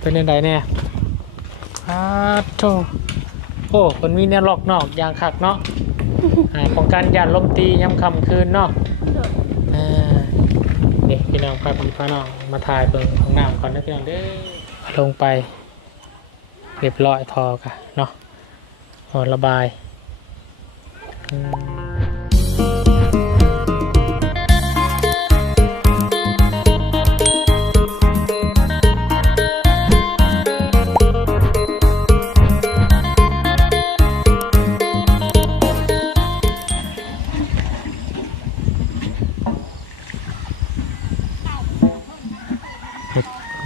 เป็นยังไงเนี่ยอาโตโอ้คนมีเนี่ยล็อกนอกยางขักเนาะอ่าป้องกันยานลมตีย้ำคำคืนเนาะอ่านี่พี่น้องพาพี่พาน้องมาถ่ายเบิ่งของน้ำก่อนนะพี่น้องเด้อลงไปเรียบร้อยทอกันเนาะพอระบายอืม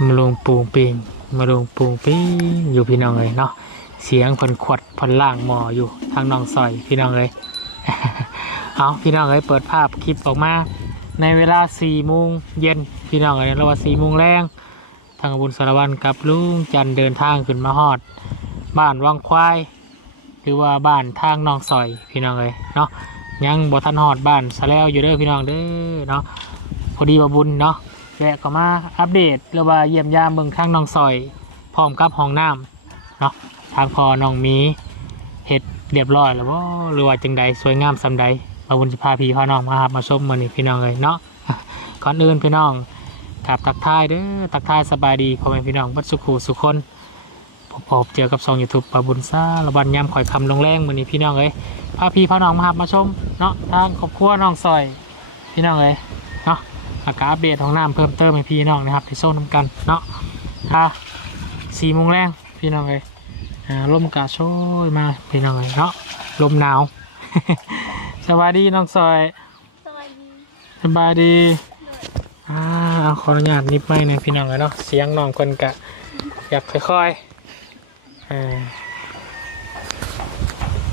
มาลงปูงปิงมาลงปูงปิงอยู่พี่น้องเลยเนาะเสียงผ่อนขวดผ่อนล่างหมออยู่ทางน้องซอยพี่น้องเลยเอาพี่น้องเลยเปิดภาพคลิปออกมา ในเวลา4โมงเย็นพี่น้องเลยเราว่า4โมงแรงทางบุญสารวันกับลุงจันเดินทางขึ้นมาฮอด บ้านวังควายหรือว่าบ้านทางน้องซอยพี่น้องเลยเนาะยังบ่ทันฮอดบ้านซะแล้วอยู่เด้อพี่น้องเด้อเนาะพอดีว่าบุญเนาะ แวะก็มาอัปเดตหรือว่าเยี่ยมยามเมืองทางน้องซอย พร้อมกับห้องน้ำเนาะทางพอน้องมีเห็ดเรียบร้อยแล้วบ่หรือว่าจังใดสวยงามสำใดมาบุญสิพาพี่พาน้องมาครับมาชมมานี่พี่น้องเลยเนาะก่อนอื่นพี่น้องกับทักทายเด้อทักทายสบายดีพ่อแม่พี่น้องบัดสุขูสุขคนพบเจอกับซองยูทูบปาบุญซ่าระบันยำข่อยคำลงแรงมือนี้พี่น้องเลยพาพี่พาน้องมาครับมาชมเนาะทางครอบครัวน้องซอย พี่น้องเลย เนาะอากาอัปเดตของน้ำเพิ่มเติมให้พี่น้องนะครับที่โซ่น้ำกันเนาะอะสี่โมงแรงพี่น้องเลยอ่าลมกาโชยมาพี่น้องเลยเนาะลมหนาว สวัสดีน้องซอยสวัสดีสบายดีอ่าเอาขออนุญาตนิบไม่เนี่ยพี่น้องเลยเนาะเสียงน้องคนกะอยากค่อยๆอ่า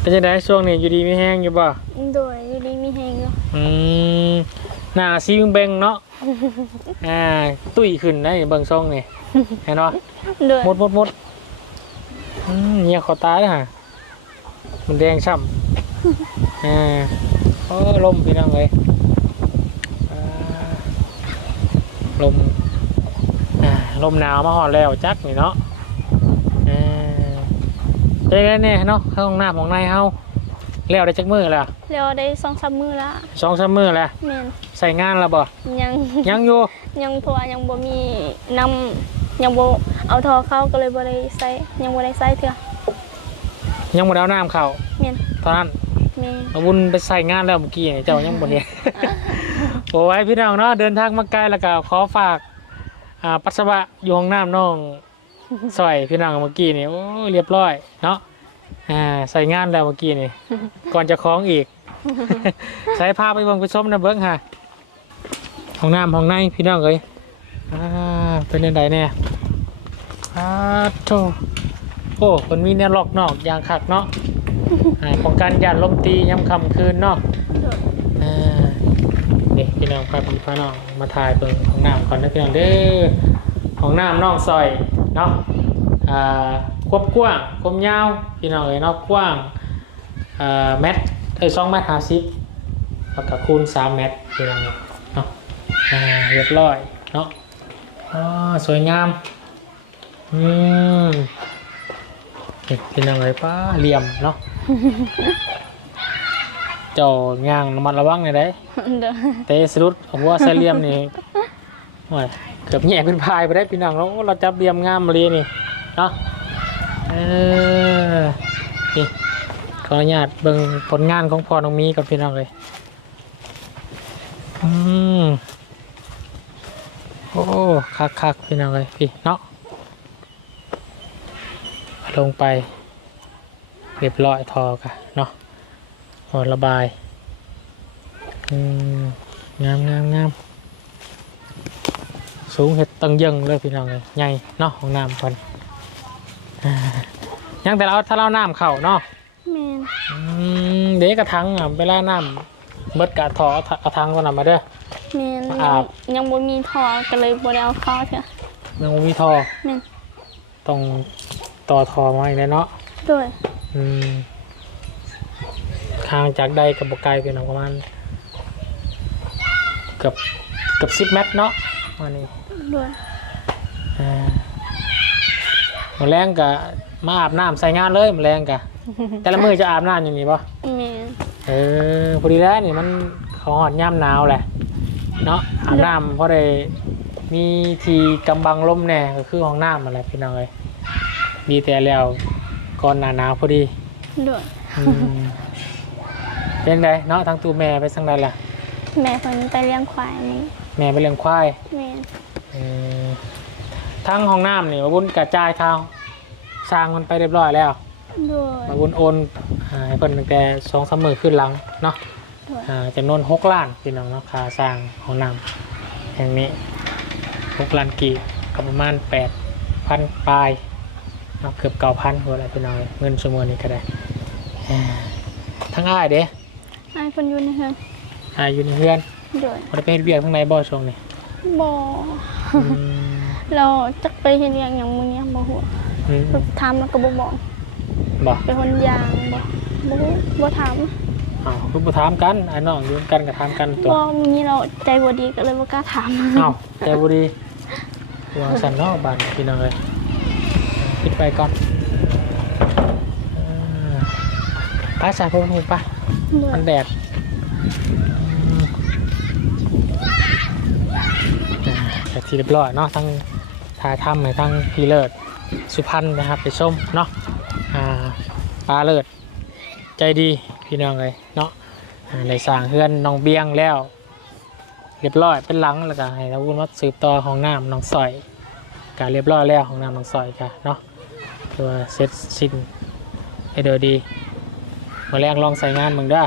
เป็นยังไงช่วงนี้อยู่ดีไม่แห้งอยู่บ่โดยอยู่ดีมีแหงอยู่อืม หน้าซีเบงเนาะอ่าตุ้ยขึ้นนะเบิ่งช่องนี่เห็นเนาะโดยหมดหมดหมดอืมเนี่ยขอตายเลยฮะมันแดงช่ำอ่าโอ้ลมพี่น้องเลยอ่าลมอ่าลมหนาวมาหอดแล้วจักนี่เนาะอ่าเป็นไงเนี่ยเนาะเข้าห้องน้ำของนายเฮา แล้วได้จักมือแล้วแล้วได้สองสามมือละสองสามมือแล้วแม่นใส่งานแล้วบ่ยังยังอยู่ยังเพราะว่ายังบ่มีน้ำยังบ่เอาทอเข้าก็เลยบ่ได้ใส่ยังบ่ได้ใส่เถื่อยังบ่ได้เอาน้ำเข้าแม่นตอนนั้นแม่นอาวุนไปใส่งานแล้วเมื่อกี้นี่เจ้ายังบ่เห็นโอ้ยพี่น้องเนาะเดินทางมาไกลแล้วก็ขอฝากอ่าปัสสาวะอยู่ห้องน้ำน้องสอยพี่น้องเมื่อกี้นี่โอ้ยเรียบร้อยเนาะ อ่าใส่งานแล้วเมื่อกี้นี่ ก่อนจะคล้องอีก ใส่ผ้าไปเบิ่งไปชมนะเบิ้งค่ะห้องน้ำห้องในพี่น้องเอ้ยอ่าเป็นยังไงเนี่ยอาโตโอ้คนมีเนี่ยล็อกนอกยางขักเนาะอ่าป้องกันยานลมตีย้ำคำคืนเนาะโดยอ่านี่พี่น้องพาพี่พาน้องมาถ่ายเบิ่งของน้ำก่อนนะพี่น้องเด้อของน้ำน้องซอยเนาะอ่า ควบกว้างความยาวพี่น้องเอ้ยเนาะกว้างอ่าเมตรเอ้ยสองเมตรห้าสิบแล้วก็คูณสามเมตรพี่น้องเอ้ยเนาะอ่าเรียบร้อยเนาะอ๋อสวยงามอืมนี่พี่น้องเอ้ยป้าเหลี่ยมเนาะเจ้าย่างระมัดระวังหน่อยได้โดยเตะสรุดหัวใส่เหลี่ยมนี่โอ้ยเกือบแย่เป็นพายไปได้พี่น้องเราเราจับเหลี่ยมงามมาเลยนี่เนาะ เออนี่ขออนุญาตเบิ่งผลงานของพ่อน้องมีกับพี่น้องเลย อืมโอ้คักคักๆพี่น้องเลยพี่เนาะลงไปเรียบร้อยทอกันเนาะหอระบายอืมงามงามงามสูงเห็ดตังยังเลยพี่น้องเลยใหญ่เนาะของน้ำพันอ่า ยังแต่เราถ้าเราน้ำเข่าเนาะแม่นอืมเด็กกระทังอะเวลาน้ำเบิดกะถอเอาเอาทังก็นำมาเด้อ แม่นอายังบ ยังบ่มีทอก็เลยบ่ได้เอาเข้าเถื่อยังบ่มีทอแม่นต้องต่อทอมาอีกแล้วเนาะโดยอืมทางจากใดกับบกไกลเป็นประมาณเกือบเกือบสิบเมตรเนาะมานี่โดยอ่ามื้อแรงก็ มาอาบน้ำใส่งานเลยมื้อแรงก็แต่ละมื้อจะอาบน้ำอย่างนี้บ่แม่นเออพอดีแล้วนี่มันเขาหอดย่ำหนาวแหละเนาะอาบน้ำเพราะได้มีทีกำบังลมแน่ก็คือห้องน้ำอะไรพี่น้องเลยดีแต่แล้วก่อนหนาหนาวพอดีด้วยอืมเป็นไงเนาะทางตูแม่ไปสังใดล่ะ แม่เพิ่นไปเลี้ยงควายนี่แม่ไปเลี้ยงควายแม่นเออทั้งห้องน้ำนี่มาบุญกระจายทาง สร้างมันไปเรียบร้อยแล้วด้วยมาบุญโอนอ่าให้เพิ่นตั้งแต่สองสามมือขึ้นหลังเนาะด้วยอ่าจำนวนหกล้านพี่น้องเนาะค่าสร้างห้องน้ำแห่งนี้หกล้านกีบก็ประมาณแปดพันปลายเนาะเกือบเก้าพันหัวละพี่น้องเงินสมวนนี้ก็ได้อ่าทั้งอ้ายเด้อ้ายเพิ่นอยู่ในเฮือนอ้ายอยู่ในเฮือนด้วยมันไปเฮ็ดเวียกข้างในบ่ช่วงนี้บ่อืมเราจักไปเฮ็ดหยังหยังมื้อนี้บ่ฮู้อืมถามแล้วก็บ่บอกบ่เป็นคนยางบ่บ่ฮู้บ่ถามอ้าวคือบ่ถามกันไอ้น้องอยู่กันก็ถามกันตัวเพราะมื้อนี้เราใจบ่ดีก็เลยบ่กล้าถามอ้าวใจบ่ดีวางสันเนาะบ้านพี่น้องเอ้ยปิดไปก่อนอ่าไปใส่พวกนี้ไปด้วยมันแดดอืมอ่าแต่ทีเรียบร้อยเนาะทั้งถ่ายทำในทั้งพีเลิศ สุพรรณนะครับไปส้มเนาะอ่าปลาเลิศใจดีพี่น้องเลยเนาะอ่าในสร้างเฮือนน้องเบียงแล้ว เรียบร้อยเป็นหลังแล้วก็ให้เราวุ้นว่าสืบต่อของน้ำน้องสอยการเรียบร้อยแล้วของน้ำน้องสอยกันเนาะตัวาเสร็จสิ้นให้เดยดีมาแรงลองใส่งานมึงเด้อ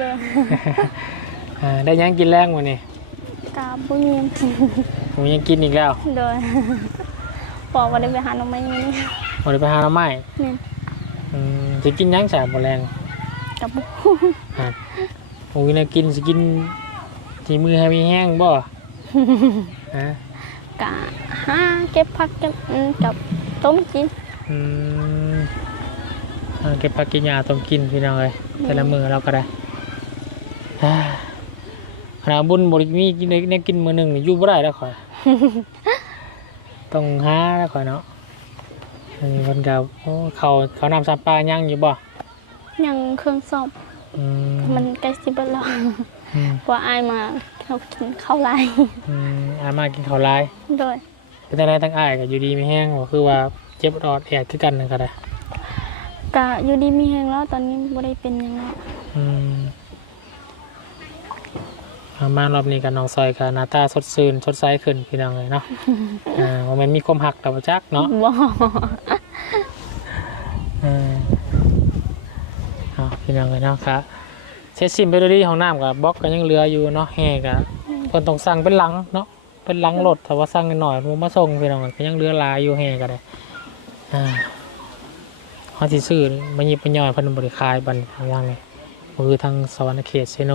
ด้วยอ่าได้หยังกินแรงวันนี้กาบ่มีผมยังกินอีกแล้วด้วย พอบ่ได้ไปหาหน่อไม้มื้อนี้วันนี้ไปหาหน้ำไม้แม่นอืมจะกินหยังแสบหมดแรงกับบ่ฮู้อ่าผมกินกินสิกินทีมือให้มีแห้งบ่ฮะกะหาเก็บผักเก็บอืมกับต้มกิน อืมอ่าเก็บผักกินยาต้มกินพี่น้องเลยแต่ละมือเราก็ได้อ่าขนาดบุญบริมีกินได้เนี่ยกินมือหนึ่งนี่อยู่บ่ได้แล้วข่อย ต้องหาแล้วข่อยเนาะอันนี้คนเก่าโอ้เขาเขานำซาปลาย่างอยู่บ่ยังเครื่องสอบอืมมันใกล้สิเบิดแล้วอืมเพราะอายมาเขากินข้าวไรอืมอามากินข้าวลายโดยเป็นแต่ไหนทั้งอ้ายกับอยู่ดีไม่แห้งก็คือว่าเจ็บรอดแอดคือกันนั่นก็ได้ กะอยู่ดีมีแฮงแล้วตอนนี้บ่ได้เป็นหยังแล้วอืม อามารอบนี้กับน้องซอยกับหนาตาสดชื่นสดใสขึ้นพี่น้องเลยเนาะ อ่าว่ามันมีความหักแต่ว่าจักเนาะบ่เออเอาพี่น้องเลยเนาะครับเซตซิมไปดูดีของน้ำกับบล็อกก็ยังเหลืออยู่เนาะแห่กับเพิ่นต้องสั่งเป็นหลังเนาะเป็นหลังรถแต่ว่าสั่งหน่อยๆมันมาส่งพี่น้องก็ยังเหลือหลายอยู่แห่ก็ได้อ่าฮอดสิซื้อนี่มันหยิบไปย่อยเพิ่นบริขายบันทางล่างนี่มือทางสวรรค์เขตเซโน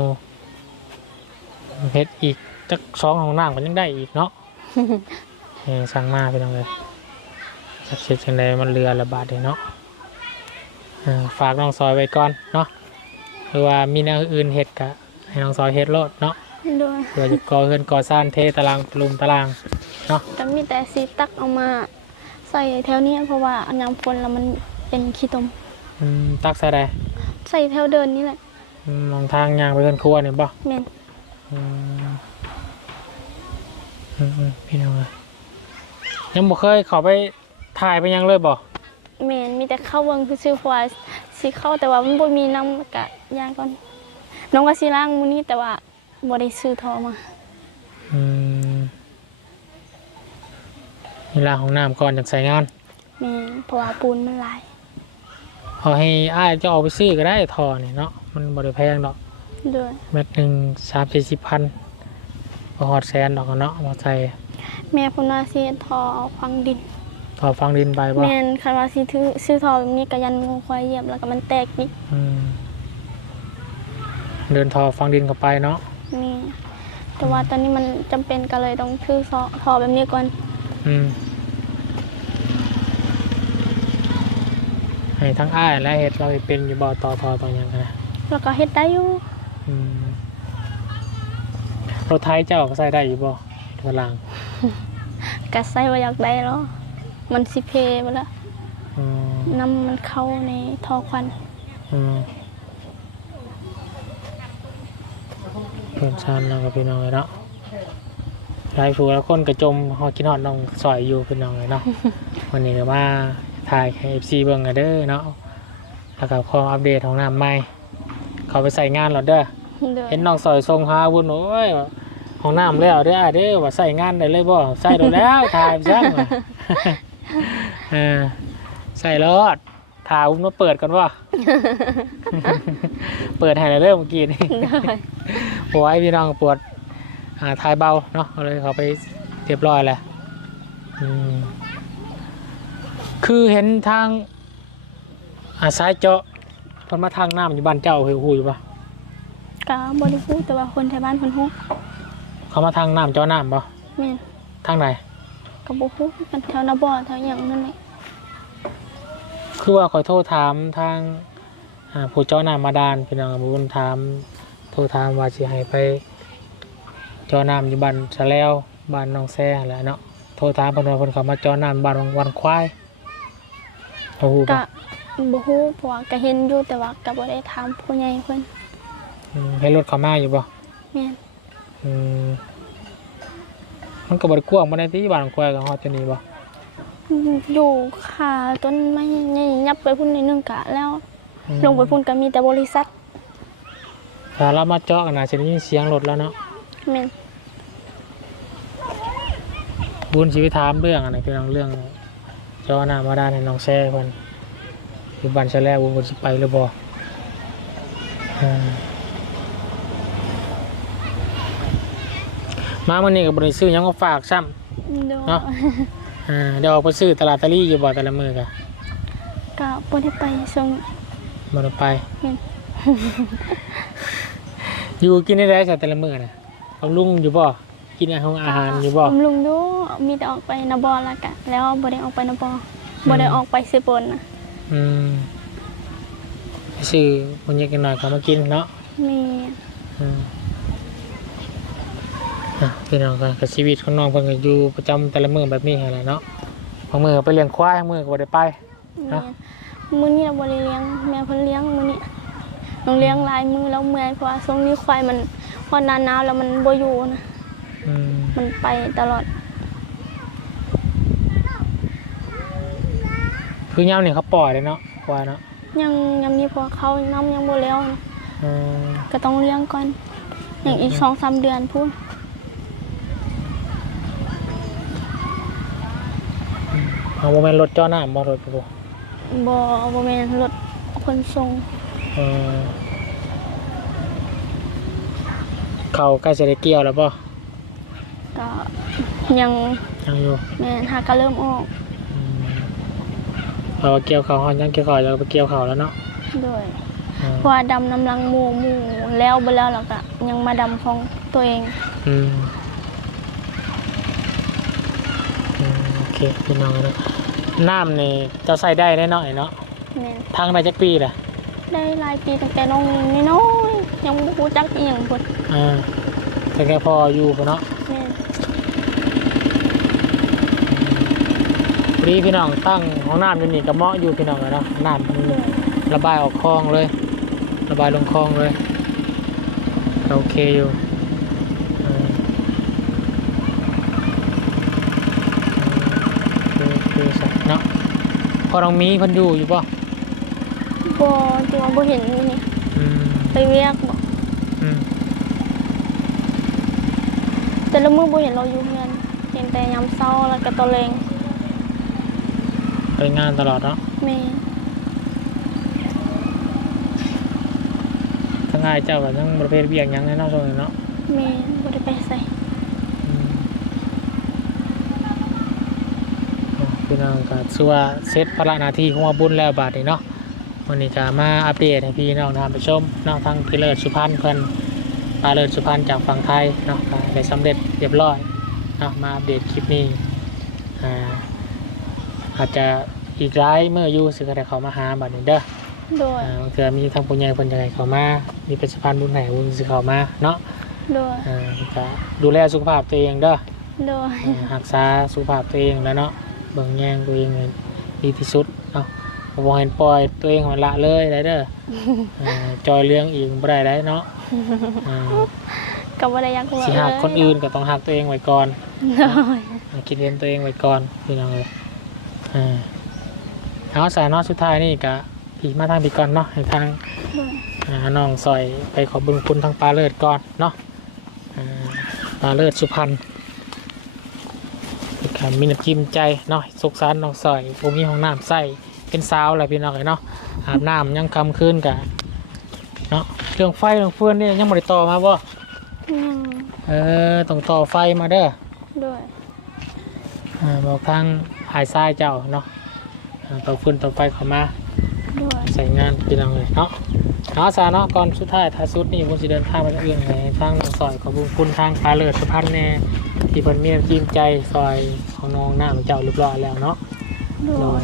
เฮ็ดอีกจักสองของน้ำก็ยังได้อีกเนาะเออสั่งมาพี่น้องเลยจักเช็ดจังใดมันเรือระบาดเลยเนาะเออฝากน้องซอยไว้ก่อนเนาะหรือว่ามีแนวอื่นเห็ดกะให้น้องซอยเฮ็ดโลดเนาะโดยเพื่อจะก่อเฮือนก่อซ่านเทตารางปลุมตารางเนาะก็มีแต่สิตักเอามาใส่แถวนี้เพราะว่าน้ำฝนแล้วมันเป็นขี้ตมอืมตักใส่ได้ใส่แถวเดินนี่แหละอืมมองทางยางไปเฮือนครัวเนี่ยบ่แม่นอืมอืมอืม พี่น้องเลยยังบ่เคยเข้าไปถ่ายไปยังเลยบ่แม่นมีแต่เข้าเบิ่งซื่อๆเพราะว่าสิเข้าแต่ว่ามันบ่มีน้ำกะย่างก่อน น้องก็สิล้างมื้อนี้แต่ว่าบ่ได้ซื้อทอมาอืมเวลาของน้ำก่อนจากใส่งานแม่นเพราะว่าปูนมันหลายเอาให้อ้ายจะเอาไปซื้อก็ได้ทอนี่เนาะมันบริแพงดอก ด้วยเม็ดหนึ่งสามสี่สิบพันพอหอดแสนดอกอะเนาะมาใส่แม่เพุ่นว่าสิทอฟังดินทอฟังดินไปบ่แม่นคันว่าสิถือซื้อทอแบบนี้ก็ยันงูควายเหยียบแล้วก็มันแตกอีกอืมเดินทอฟังดินเข้าไปเนาะนี่แต่ว่าตอนนี้มันจำเป็นก็เลยต้องถือซอทอแบบนี้ก่อนอืมให้ทั้งอ้ายและเห็ดเราเป็นอยู่บ่อต่อทอต่อหยังนะแล้วก็เฮ็ดได้อยู่อืม รถไทยเจ้าก็ใส่ได้อยู่บ่ตัวล่างก็ใส่ว่าอยากได้แล้วมันสิเพไปแล้วออืมน้ำมันเข้าในท่อควันอืมเพื่อนชานเรากับพี่น้องเลยเนาะหลายผู้แล้วคนกระจมฮอดกินฮอดน้องสอยอยู่พี่น้องเลยเนาะวันนี้ก็มาถ่ายให้ FC เบิ่งกันเด้อเนาะแล้วก็ขออัปเดตของน้ำใหม่เขาไปใส่งานแล้วเด้อ โดย เห็นน้องซอยทรงหาวุ่นโอ้ยของน้ำแล้วเด้ออ้ายเด้อว่าใส่งานได้เลยบ่ใส่โดนแล้วถ่ายไปซักว่ะ เออใส่รอดถ่ายอุ้มมาเปิดกันว่า เปิดให้แล้วเริ่มเมื่อกี้นี่โดยปวดพี่น้องปวดอ่าถ่ายเบาเนาะก็เลยเขาไปเรียบร้อยแล้วอืมคือเห็นทางอาซ้ายเจาะเพิ่นมาทางน้ำอยู่บ้านเจ้าเฮยหูอยู่ปะ ก็บ่ได้ฮู้แต่ว่าคนแถวบ้านเพิ่นฮู้เขามาทางน้ำเจ้าน้ำปะแม่นทางไหนก็บ่ฮู้กันแถวนาบ่อแถวหยังนั่นแหละคือว่าขอโทษถามทางอ่าผู้เจ้าน้ำมาดานพี่น้องบุญถาม โทรถามว่าสิให้ไป เจ้าน้ำอยู่บ้านสะแล้วบ้านหน้องแซ่แหละเนาะโทรถามเพิ่นว่าเพิ่นเขามาเจ้าน้ำบ้านวังวันควายโอ้โหก็บ่ฮู้เพราะว่าก็เห็นอยู่แต่ว่าก็บ่ได้ถามผู้ใหญ่เพิ่น ให้รถเขามาอยู่บ่แม่นอืมมันก็บ่ได้กว้างบ่ได้ที่บ้านควายกับฮอดจะนี่บ่อยู่ขาต้นไม้ใหญ่ยับไปพุ่นนิดนึงกะแล้ว อืมลงไปพุ่นก็มีแต่บริษัทถ้าเรามาเจาะกันน่าจะได้ยินเสียงรถแล้วเนาะแม่นบุญชีวิตถามเรื่องอะไรพี่น้องเรื่องเจ้าน้ำมาดานให้น้องแซ่เพิ่นอยู่บ้านสะแล้วบุญบ่สิไปหรือบ่อืม มาวันนี้กับบริซื้อหยังก็ฝากซ้ำโดยเนาะอ่าเดี๋ยวออกไปซื้อตลาดตะลี่อยู่บ่แต่ละมือกันก็บ่ได้ไปส่ง บ่ได้ไปแม่นอยู่กินได้ได้แต่ละมือน่ะบำรุงอยู่บ่กินอาหารอาหารอยู่บ่บำรุงดูมีแต่ออกไปนาบอแล้วกะ แล้วบ่ได้ออกไปนาบอบ่ได้ออกไปซื้อปนนะอืมไปซื้อคนอยากกินหน่อยเขามากินเนาะ มีอืมอะ พี่น้องกันกับชีวิตของน้องเพิ่นก็อยู่ประจำแต่ละมื้อแบบนี้แหละเนาะบางมื้อก็ไปเลี้ยงควายบางมื้อก็บ่ได้ไปมีมื้อนี้เราบ่ได้เลี้ยงแม่เพิ่นเลี้ยงมื้อนี้ต้องเลี้ยงหลายมื้อแล้วเมื่อยเพราะว่าช่วงนี้ควายมันพอหนาหนาวแล้วมันบ่อยู่นะอืมมันไปตลอดคือยามนี่เขาปล่อยเลยเนาะควายเนาะยังยังมีพอเขาน้ำยังบ่แล้วนะอืมก็ต้องเลี้ยงก่อนอย่างอีกสองสามเดือนพูด เอาบ่แม่นรถเจ้าน้ำบ่รถบ่บ่บ่แม่นรถคนส่งเออเขาใกล้จะได้เกี่ยวแล้วป่ะก็ยังยังอยู่แม่นหาก็เริ่มออกอืมเราเกี่ยวเขาหอนยังเกี่ยวเขาแล้วไปเกี่ยวเขาแล้วเนาะโดยอืมเพราะว่าดำน้ำลังหมู่หมู่แล้วบ่แล้วแล้วก็ยังมาดำของตัวเองอืมอืมโอเค พี่น้องนะน้ำนี่เจะใส่ได้ได้หน่อยเนาะแม่นทางได้จักปีล่ะได้หลายปีตั้งแต่น้องน้อยๆยังบ่รู้จักอีหยังพุ่นอ่าแต่แค่พออยู่พุ่นเนาะ แม่นพอดีพี่น้องตั้งห้องน้ำอยู่นี่ก็เหมาะอยู่พี่น้องเลยเนาะน้ำมันระบายออกคลองเลย ระบายลงคลองเลยก็โอเคอยู่อ่าโอเคโอเคสักเนาะ พอน้องมีเพิ่นอยู่อยู่ป่ะบ่ที่ว่าบ่เห็นนี่อืมไปเวียกบ่อืมแต่ละมื้อบ่เห็นเราอยู่เฮือนเห็นแต่ยามเช้าแล้วก็ตอนแลงไปงานตลอดเนาะแม่ทั้งง่ายเจ้ากับทั้งประเภทเบียงหยังในเนอกช่วงนี้เนาะแม่บ่ได้ไปใส่ อืมอะพี่ น้องก็ชื่อว่าเซตภาระหนาทีของว่าบุญแล้วบาทนี้เนาะวันนี้จะมาอัปเดตให้พี่น้องทานไปชมเนาะทั้งพี่เลิศสุพรรณเพิ่นปลาเลิศสุพรรณจากฝั่งไทยเนาะก็ได้สำเร็จเรียบร้อยเนาะมาอัปเดตคลิปนี้อ่าอาจจะอีกหลายเมื่ออยู่สิก็ได้เขามาหาบัดนี้เด้อโดยอ่าบางเทื่อมีทางปุญญาเพิ่นจะให้เขามามีเป็นสะพานบุญไหนบุญสิเขามาเนาะโดยอ่าก็ดูแลสุขภาพตัวเองเด้อโดย อ่ารักษาสุขภาพตัวเองแล้วเนาะ เบิ่งแยงตัวเองให้ดีที่สุดเนาะบ่เห็นปล่อยตัวเองหันละเลยได้เด้ออ่าจอยเลี้ยงอีกบ่ได้ได้เนาะอ่าก็บ่ได้อยักหัวสิหักคนอื่นก็ต้องหักตัวเองไว้ก่อนโดยอ่าคิดเห็นตัวเองไว้ก่อนพี่น้องเลยอ่าเอาสายเนาะสุดท้ายนี่ก็พี่มาทางพี่ก่อนเนาะให้ทางโดยอ่าน้องซอยไปขอบุญคุณทางปลาเลิศก่อนเนาะอ่าปลาเลิศสุพรรณค่ะ มีน้ำจิ้มใจเนาะสุขสันต์น้องซอยผมมีห้องน้ำใส่เป็นสาวอะไรพี่น้องเลยเนาะอาบน้ำยังคำคืนกะเนาะเรื่องไฟเรื่องเฟื่อนนี่ยังบริต่อมาบ่อืมเออต้องต่อไฟมาเด้อโดยอ่าบอกทางหายทรายเจ้าเนาะอ่าต่อฟืนต่อไฟเข้ามาโดยใส่งานพี่น้องเลยเนาะเอาซาเนาะก่อนสุดท้ายท้ายสุดนี่ผมสิเดินทางไปทางอื่นเลยทางหนองซอยขอบคุณทางปลาเลิศสุพรรณแน่ ที่เพิ่นมีน้ำจิ้มใจซอยของน้องหน้าของเจ้าเรียบร้อยแล้วเนาะโดโดยย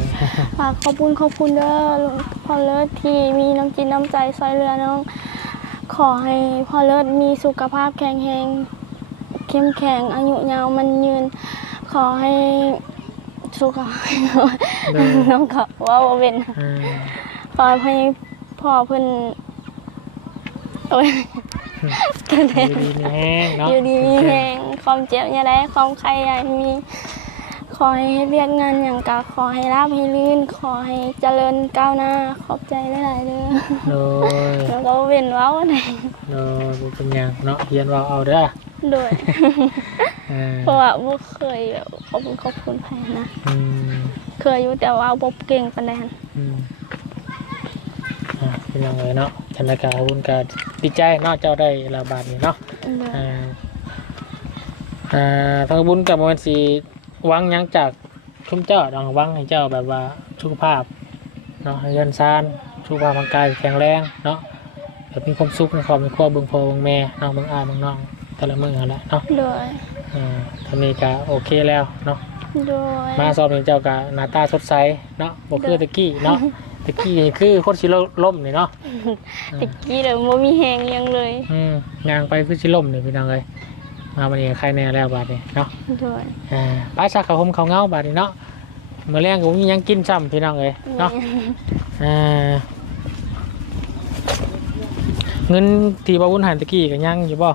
ฝากขอบคุณขอบคุณเด้อลุงพ่อเลิศที่มีน้ำจิตน้ำใจซอยเรือน้อง ขอให้พ่อเลิศมีสุขภาพแข็งแรงเข้มแข็งอายุยาวมันยืน ขอให้สุขภาพโดยน้องก็ว่าบ่เป็นอ่าขอให้พ่อเพิ่นโอ้ย อยู่ดีมีแห้งเนาะอยู่ดีมีแรงความเจ็บอย่าได้ความใครอย่ามีขอให้เรียกงานอย่างกะขอให้ราบให้ลื่น ขอให้เจริญก้าวหน้า ขอบใจหลายๆเด้อโดยแล้วก็เว้นเว้าไหนโดยบ่เป็นหยังเนาะเรียนว่าเอาเด้อโดยอ่าเพราะว่าบ่เคยแบบขอบคุณขอบคุณไผนะ อืมเคยอยู่แต่ว่าบ่เก่งปานใดหั่นอืมอ่าพี่น้องเลยเนาะ ธนาคารวุ้นก็ดีใจเนาะเจ้าได้ระบาดนี่เนาะโดยอ่าอ่าทางบุญกับมันสีหวังหยังจากชุมเจ้าดองหวังให้เจ้าแบบว่าสุขภาพเนาะให้เงินซานสุขภาพร่างกายแข็งแรงเนาะแบบมีความสุขในครอบในครัวเบิ่งพ่อเบิ่งแม่น้องเบิ่งอาเบิ่งน้องแต่ละมื้อนั่นแหละเนาะโดยอ่าทำนี้ก็โอเคแล้วเนาะโดยมาสอบถึงเจ้าก็หน้าตาสดใสเนาะบ่คือตะกี้เนาะ ตะกี้นี่คือคนสิล่มนี่เนาะตะกี้เลยบ่มีแฮงเลี้ยงเลยอืมยางไปคือสิล่มนี่พี่น้องเอ้ยมาวันนี้ใครแน่แล้วบาดนี้เนาะโดยอ่าป้าชาเขาวหมเขาวเงาบาดนี้เนาะเมื่อแรงก็มีหยังกินซ้ำพี่น้องเอ้ยเนาะอ่าเงินที่บ่าวุ้นหันตะกี้ก็ยังอยู่บ่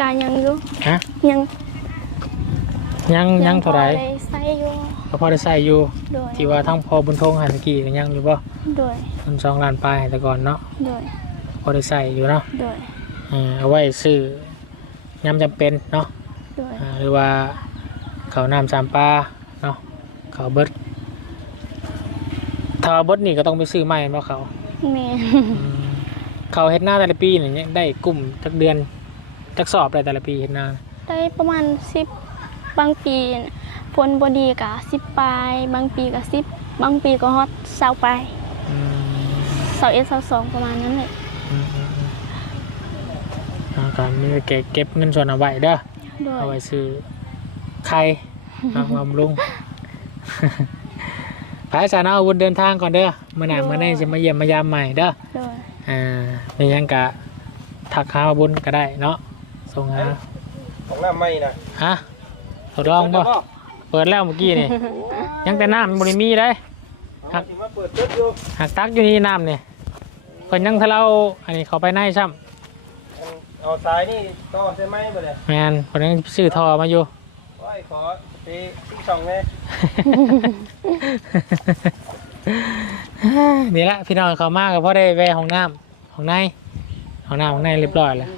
กายังอยู่ฮะยังยังยังเท่าไหร่พอด้ใส่อยู่ ก็พอได้ใส่อยู่โดยที่ว่าทั้งพอบุญทงหันตะกี้ก็ยังอยู่บ่โดยเงินสองล้านปลายแต่ก่อนเนาะโดยพอได้ใส่อยู่เนาะโดยอ่าเอาไว้ซื้อยำจำเป็นเนาะโดยอ่าหรือว่าเขาวน้ำสามปลาเนาะเขาวเบิดถ้าเอาเบิดนี่ก็ต้องไปซื้อใหม่เพราะเขา แม่อืมเขาเฮ็ดหน้าแต่ละปีเนี่ยได้กลุ่มจักเดือนจักสอบอะไรแต่ละปีเฮ็ดหน้าได้ประมาณ10 บางปีน่ะผลบ่ดีก็10ปลาย บางปีก็10บางปีก็ฮอด20ปลายอืม21 22ประมาณนั้นแหละอืมอืมอืมเอาการมีเก็บเก็บเงินส่วนเอาไว้เด้อโดเอายไว้ซื้อไข่เอาบำรุงไปสารเอาอาวุธเดินทางก่อนเด้อเมื่อไหร่เมื่อไหร่จะมาเยี่ยมมายามใหม่เด้อโดยอ่าในยังกะทักหามาบุญก็ได้เนาะส่งหาของน้ำไม่นะฮะ ทดลองบ่เปิดแล้วเมื่อกี้นี่ ยังแต่น้ำมันบริมีได้ครับมาเปิดเติดอยู่หักตักอยู่นี่น้ำเนี่ยเพิ่นยังทะเลาอันนี้เขาไปในซ้เอาสายนี่ต่อใช่ไหมบ่เลยำแมนเพิ่นยังซื้อทอมาอยู่โอ้ยขอไปที่ช่องแน่นี่แหละพี่น้องเขามากก็เพราะได้แวะห้องน้ำห้องในห้องน้ำห้องในเรียบร้อยแล้ว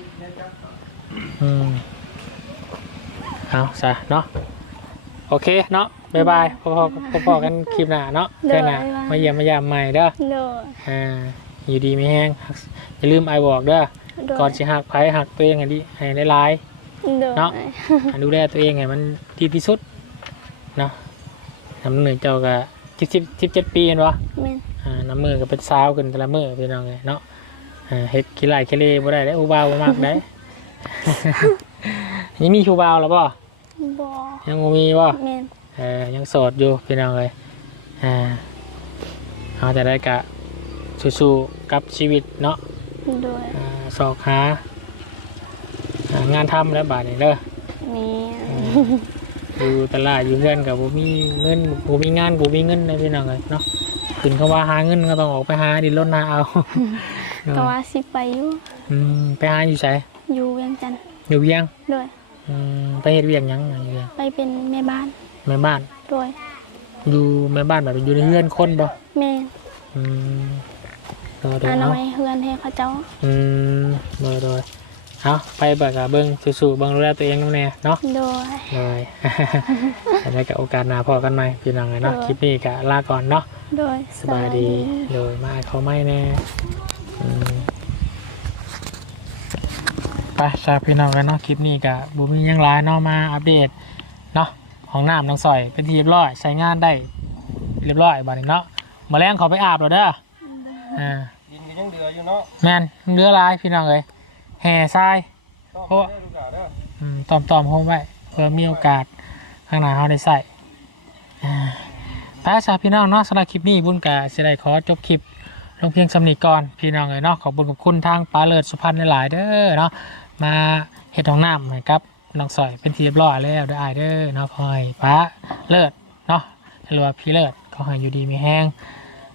อืม เอาซะเนาะโอเคเนาะบ๊ายบายพอๆพอๆกันคลิปหน้าเนาะเจอหน้ามาเยี่ยมมายามใหม่เด้อโดยอ่าอยู่ดีไม่แห้งอย่าลืมไอบอกเด้อโดยก่อนสิหักไผหักตัวเองให้ดีให้ได้หลายโดยเนาะให้ดูแลตัวเองให้มันดีที่สุดเนาะน้ำหนึ่งเจ้าก็สิบสิบสิบเจ็ดปีเห็นวะแม่นอ่าน้ำมือก็เป็นสาวขึ้นแต่ละมือพี่น้องเลยเนาะอ่าเฮ็ดขี้ไล่ขี้เล่บ่ได้ได้ออุบาวบ่มากได้ ยังมีชูบาวแล้วป่ะบ่ยังบ่มีป่ะแม่นเออยังโสดอยู่พี่น้องเลยอ่าเอาแต่ได้กะสู้ๆกับชีวิตเนาะโดยอ่าสอกหาอ่างานทำแล้วบาดนี้เด้อมีอยู่ตลาดอยู่เพื่อนกับบ่มีเงินบ่มีงานบ่มีเงินนะพี่น้องเลยเนาะขึ้นเขาว่าหาเงินก็ต้องออกไปหาดินรถนาเอา ก็ว่าสิไปอยู่อืมไปหาอยู่ไสอยู่เวียงจันทน์ อยู่เวียงโดยอืมไปเฮ็ดเวียงหยังอยู่เวียงไปเป็นแม่บ้านแม่บ้าน โดยอยู่แม่บ้านแบบอยู่ในเฮือนคนบ่แม่อืมโดยโดยอนาเนาะมัยเฮือนให้เขาเจ้าอืมโดยโดยเอาไปเบิกกับเบิ้งสู้ๆเบิ้งดูแลตัวเองน้ำแน่เนาะ โดย เลยแล้วกับโอกาสหน้าพอกันใหม่พี่น้องเลยเนาะ เออ คลิปนี้ก็ลาก่อนเนาะ โดย สบายดี โดยมาเขาไม่แน่อืม ไปจากพี่น้องกันเนาะคลิปนี้ก็บุมีหยังหลายเนาะมาอัปเดตเนาะของน้ำน้องซอยเป็นที่เรียบร้อยใช้งานได้เรียบร้อยบัดนี้เนาะมาแรงเขาไปอาบแล้วเด้ออ่าดินก็ยังเดืออยู่เนาะแมนเรือหลายพี่น้องเลยแห่ทรายต้องเพราะได้ลูกหลานเด้ออืมตอมตอมๆโฮมไว้เพื่อมีโอกาสข้างหน้าเขาได้ใส่อ่าแต่สาพี่น้องเนาะสำหรับคลิปนี้บุญกาสิได้ขอจบคลิปลงเพียงสำนีก่อนพี่น้องเลยเนาะขอบคุญขอบคุณทางปลาเลิศสุพรรณหลายๆเด้อเนาะ มาเฮ็ดห้องน้ำให้ครับน้องสอยเป็นทีเรียบร้อยแล้วเด้ออ้ายเด้อเนาะขอให้ป้าเลิศเนาะหรือว่าพี่เลิศขอให้อยู่ดีมีแห้ง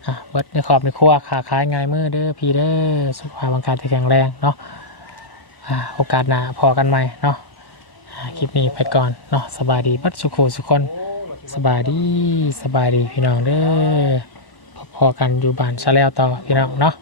อะเบิดในขอบในครัวขาขายง่ายมือเด้อพี่เด้อสุขภาพร่างกายแข็งแรงเนาะอ่าโอกาสหน้าพอกันใหม่เนาะคลิปนี้ไปก่อนเนาะสบายดีบัดสุขสุขคนสบายดีสบายดีพี่น้องเด้อพอๆกันอยู่บ้านชาแลวต่อพี่น้องเนาะ